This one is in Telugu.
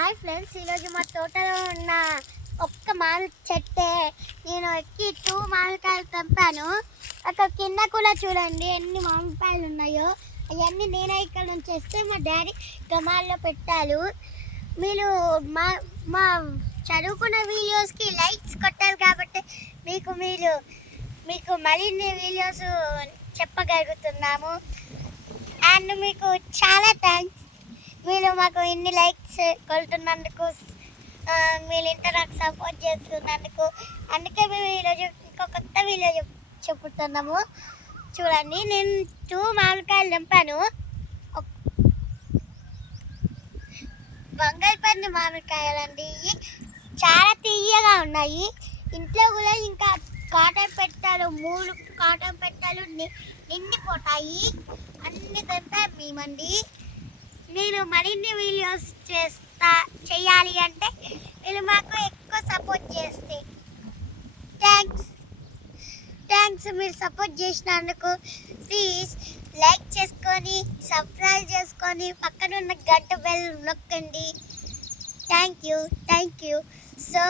హాయ్ ఫ్రెండ్స్, ఈరోజు మా తోటలో ఉన్న ఒక్క మామిడి చెట్టే నేను ఎక్కి 2 మామిడికాయలు తెంపాను. అక్కడ కింద కూడా చూడండి ఎన్ని మామిడికాయలు ఉన్నాయో. అవన్నీ నేనే ఇక్కడ నుంచి వస్తే మా డాడీ గమాల్లో పెట్టారు. మీరు మా మా చదువుకున్న వీడియోస్కి లైక్స్ కొట్టారు కాబట్టి మీకు మరిన్ని వీడియోస్ చెప్పగలుగుతున్నాము. అండ్ మీకు చాలా థ్యాంక్స్, మీరు మాకు ఇన్ని లైక్స్ కొడుతున్నందుకు, మీరు ఇంత నాకు సపోర్ట్ చేస్తున్నందుకు. అందుకే మేము ఈరోజు ఇంకో కొత్త వీడియో చెప్పుతున్నాము. చూడండి, నేను 2 మామిడికాయలు తెంపాను. బంగాళపల్లి మామిడికాయలండి, చాలా తీయగా ఉన్నాయి. ఇంట్లో కూడా ఇంకా కాటన్ పెట్టాలు 3 కాటన్ పెట్టాలు నిండిపోతాయి. అన్ని తెంపాము మేమండి. నేను మరిన్ని వీడియోస్ చేయాలి అంటే మీరు మాకు ఎక్కువ సపోర్ట్ చేస్తే థ్యాంక్స్. మీరు సపోర్ట్ చేసినందుకు ప్లీజ్ లైక్ చేసుకొని, సబ్స్క్రైబ్ చేసుకొని, పక్కన ఉన్న గంట బెల్ నొక్కండి. Thank you. సో